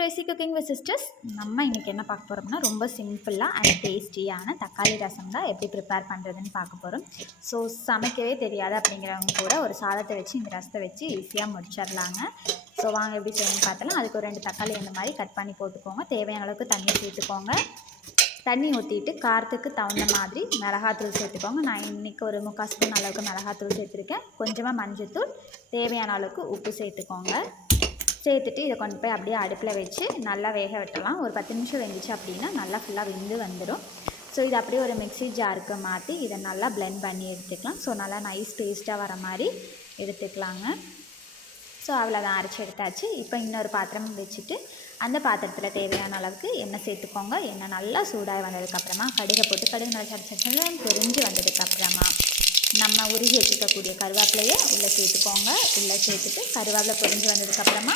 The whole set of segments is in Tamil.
Crazy cooking with sisters. நம்ம இன்றைக்கி என்ன பார்க்க போகிறோம்னா ரொம்ப சிம்பிளாக அண்ட் டேஸ்டியான தக்காளி ரசம் தான் எப்படி ப்ரிப்பேர் பண்ணுறதுன்னு பார்க்க போகிறோம். ஸோ சமைக்கவே தெரியாது அப்படிங்கிறவங்க கூட ஒரு சாதத்தை வச்சு இந்த ரசத்தை வச்சு ஈஸியாக முடிச்சிடலாங்க. ஸோ வாங்க எப்படி செய்யணும்னு பார்த்தலாம். அதுக்கு ஒரு 2 தக்காளி இந்த மாதிரி கட் பண்ணி போட்டுக்கோங்க. தேவையான அளவுக்கு தண்ணி சேர்த்துக்கோங்க. தண்ணி ஊற்றிட்டு காரத்துக்கு தகுந்த மாதிரி மிளகாத்தூள் சேர்த்துக்கோங்க. நான் இன்றைக்கி ஒரு 3/4 ஸ்பூன் அளவுக்கு மிளகாத்தூள் சேர்த்துருக்கேன். கொஞ்சமாக மஞ்சள்தூள், தேவையான அளவுக்கு உப்பு சேர்த்துக்கோங்க. சேர்த்துட்டு இதை கொண்டு போய் அப்படியே அடுப்பில் வச்சு நல்லா வேக விட்டுலாம். ஒரு 10 நிமிஷம் வெந்துச்சு அப்படின்னா நல்லா ஃபுல்லாக வெந்து வந்துடும். ஸோ இது அப்படியே ஒரு மிக்ஸி ஜாருக்கு மாற்றி இதை நல்லா பிளெண்ட் பண்ணி எடுத்துக்கலாம். ஸோ நல்லா நைஸ் பேஸ்ட்டாக வர மாதிரி எடுத்துக்கலாங்க. ஸோ அவ்வளோதான், அரைச்சி எடுத்தாச்சு. இப்போ இன்னொரு பாத்திரம் வச்சுட்டு அந்த பாத்திரத்தில் தேவையான அளவுக்கு எண்ணெய் சேர்த்துக்கோங்க. எண்ணெய் நல்லா சூடாகி வந்ததுக்கப்புறமா கடுகை போட்டு கடுகு நல்லா சடச்சடன்னு பொரிஞ்சு வந்ததுக்கப்புறமா நம்ம உருகி வச்சுக்கக்கூடிய கருவேப்பிலையை உள்ளே சேர்த்துக்கோங்க. உள்ளே சேர்த்துட்டு கருவேப்பிலை பொரிஞ்சு வந்ததுக்கப்புறமா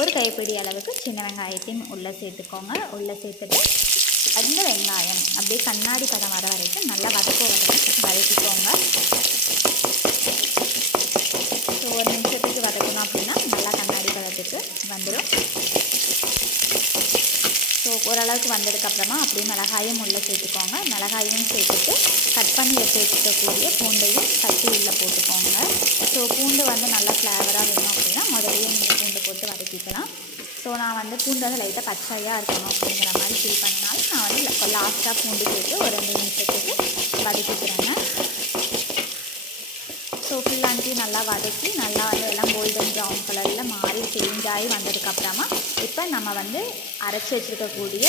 ஒரு கைப்பிடி அளவுக்கு சின்ன வெங்காயத்தையும் உள்ளே சேர்த்துக்கோங்க. உள்ளே சேர்த்துட்டு அந்த வெங்காயம் அப்படியே கண்ணாடி பதம் வர வரைக்கும் நல்லா வதக்கிக்கோங்க. ஸோ ஒரு நிமிஷத்துக்கு வதக்கணும் அப்படின்னா நல்லா கண்ணாடி பதத்துக்கு வந்துடும். ஸோ ஓரளவுக்கு வந்ததுக்கப்புறமா அப்படியே மிளகாயும் உள்ளே சேர்த்துக்கோங்க. மிளகாயும் சேர்த்துட்டு கட் பண்ணி எடுத்து வச்சுக்கக்கூடிய பூண்டையும் தட்டி உள்ளே போட்டுக்கோங்க. ஸோ பூண்டு நல்லா ஃப்ளேவராக வேணும் அப்படின்னா முதலையே நீங்கள் பூண்டு போட்டு வதக்கிக்கலாம். ஸோ நான் பூண்டு லைட்டாக பச்சையாக இருக்கணும் அப்படிங்கிற மாதிரி ஃபீல் பண்ணனால நான் லாஸ்ட்டாக பூண்டு சேர்த்து ஒரு 2 நிமிஷத்துக்கு வதக்கிக்கிறேங்க. ஸோ ஃபுல்லாண்டி நல்லா வதக்கி நல்லா எல்லாம் கோல்டன் ப்ரௌன் கலரில் மாறி சேஞ்ச் ஆகி வந்ததுக்கப்புறமா இப்போ நம்ம அரைச்சி வச்சுருக்கக்கூடிய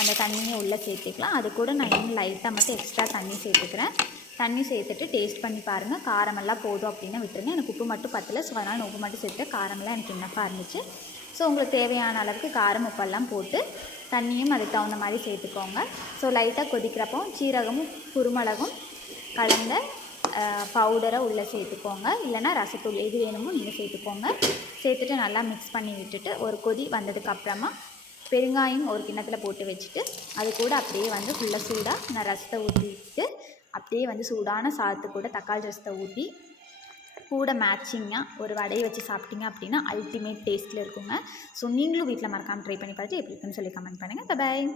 அந்த தண்ணியை உள்ளே சேர்த்துக்கலாம். அது கூட நான் இன்னும் லைட்டாக மட்டும் எக்ஸ்ட்ரா தண்ணி சேர்த்துக்கிறேன். தண்ணி சேர்த்துட்டு டேஸ்ட் பண்ணி பாருங்கள். காரமெல்லாம் போதும் அப்படின்னா விட்டுருங்க. எனக்கு உப்பு மட்டும் பத்தலை, ஸோ அதனால் உப்பு மட்டும் சேர்த்து காரமெல்லாம் எனக்கு இன்னஃபாக இருந்துச்சு. ஸோ உங்களுக்கு தேவையான அளவுக்கு காரம் உப்பெல்லாம் போட்டு தண்ணியும் அதுக்கு தகுந்த மாதிரி சேர்த்துக்கோங்க. ஸோ லைட்டாக கொதிக்கிறப்போ சீரகமும் குருமிளகும் கலந்த பவுடரை உள்ளே சேர்த்துக்கோங்க. இல்லைனா ரசத்தூள் எது வேணுமோ நீங்கள் சேர்த்துக்கோங்க. சேர்த்துட்டு நல்லா மிக்ஸ் பண்ணி விட்டுட்டு ஒரு கொதி வந்ததுக்கப்புறமா பெருங்காயம் ஒரு கிண்ணத்தில் போட்டு வச்சுட்டு அது கூட அப்படியே ஃபுல்லாக சூடாக நான் ரசத்தை ஊற்றிட்டு அப்படியே சூடான சாதத்து கூட தக்காளி ரசத்தை ஊற்றி கூட மேட்சிங்காக ஒரு வடையை வச்சு சாப்பிட்டீங்க அப்படின்னா அல்டிமேட் டேஸ்ட்டில் இருக்குங்க. ஸோ நீங்களும் வீட்டில் மறக்காமல் ட்ரை பண்ணி பார்த்துட்டு எப்படி இருக்குன்னு சொல்லி கமெண்ட் பண்ணுங்கள். பாய்.